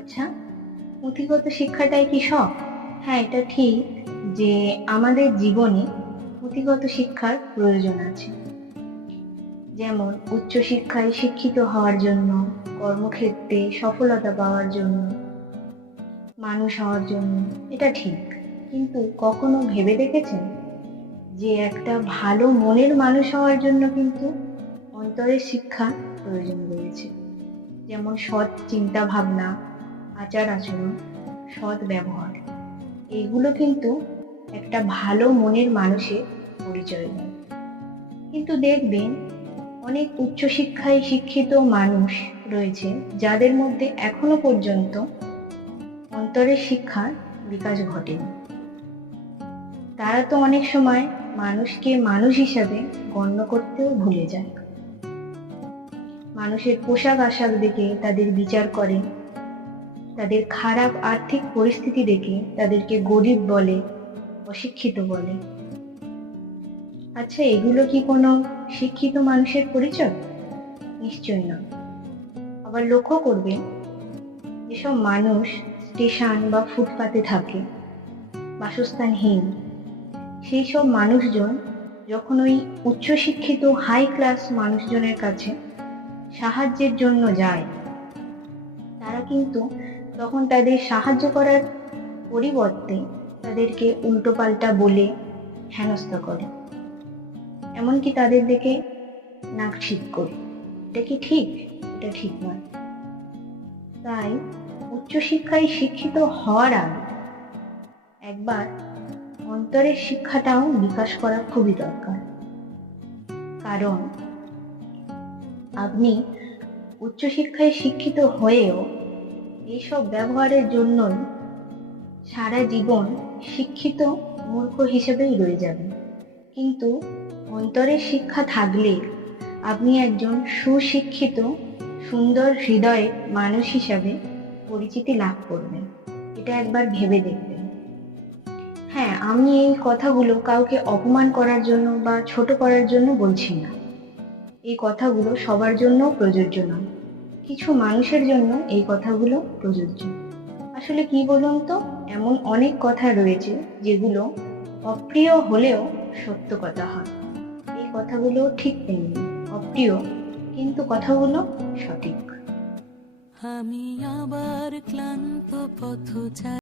আচ্ছা, পুঁথিগত শিক্ষাটাই কি সব? হ্যাঁ, এটা ঠিক যে আমাদের জীবনে পুঁথিগত শিক্ষার প্রয়োজন আছে। যেমন উচ্চশিক্ষায় শিক্ষিত হওয়ার জন্য, কর্মক্ষেত্রে সফলতা পাওয়ার জন্য, মানুষ হওয়ার জন্য, এটা ঠিক। কিন্তু কখনো ভেবে দেখেছেন যে একটা ভালো মনের মানুষ হওয়ার জন্য কিন্তু অন্তরের শিক্ষার প্রয়োজন রয়েছে। যেমন সৎ চিন্তা ভাবনা, আচার আচরণ, সৎ ব্যবহার, এগুলো কিন্তু একটা ভালো মনের মানুষের পরিচয় দেয়। কিন্তু দেখবেন অনেক উচ্চশিক্ষায় শিক্ষিত মানুষ রয়েছে যাদের মধ্যে এখনো পর্যন্ত অন্তরের শিক্ষার বিকাশ ঘটেনি। তারা তো অনেক সময় মানুষকে মানুষ হিসাবে গণ্য করতেও ভুলে যায়। মানুষের পোশাক আশাক দেখে তাদের বিচার করে, তাদের খারাপ আর্থিক পরিস্থিতি দেখে তাদেরকে গরিব বলে, অশিক্ষিত বলে। আচ্ছা, এগুলো কি কোনো শিক্ষিত মানুষের পরিচয়? নিশ্চয় না। আবার লক্ষ্য করবেন, যেসব মানুষ স্টেশন বা ফুটপাতে থাকে, বাসস্থানহীন, সেই সব মানুষজন যখন ওই উচ্চশিক্ষিত হাই ক্লাস মানুষজনের কাছে সাহায্যের জন্য যায়, তারা কিন্তু তখন তাদের সাহায্য করার পরিবর্তে তাদেরকে উল্টোপাল্টা বলে হেনস্থা করে, এমনকি তাদের দেখে নাক ঠিক করে। এটা কি ঠিক? এটা ঠিক নয়। তাই উচ্চশিক্ষায় শিক্ষিত হওয়ার আগে একবার অন্তরের শিক্ষাটাও বিকাশ করা খুবই দরকার। কারণ আপনি উচ্চশিক্ষায় শিক্ষিত হয়েও এইসব ব্যবহারের জন্যই সারা জীবন শিক্ষিত মূর্খ হিসেবেই রয়ে যাবেন। কিন্তু অন্তরের শিক্ষা থাকলে আপনি একজন সুশিক্ষিত, সুন্দর হৃদয়ের মানুষ হিসাবে পরিচিতি লাভ করবেন। এটা একবার ভেবে দেখবেন। হ্যাঁ, আমি এই কথাগুলো কাউকে অপমান করার জন্য বা ছোট করার জন্য বলছি না। এই কথাগুলো সবার জন্য প্রযোজ্য নয়। কিছু মানুষের জন্য এই কথাগুলো প্রযোজ্য। আসলে কি বলুন তো, এমন অনেক কথা রয়েছে যেগুলো অপ্রিয় হলেও সত্য কথা হয়। এই কথাগুলো ঠিক তেমনি অপ্রিয়, কিন্তু কথাগুলো সঠিক। আমি আবার ক্লান্ত পথ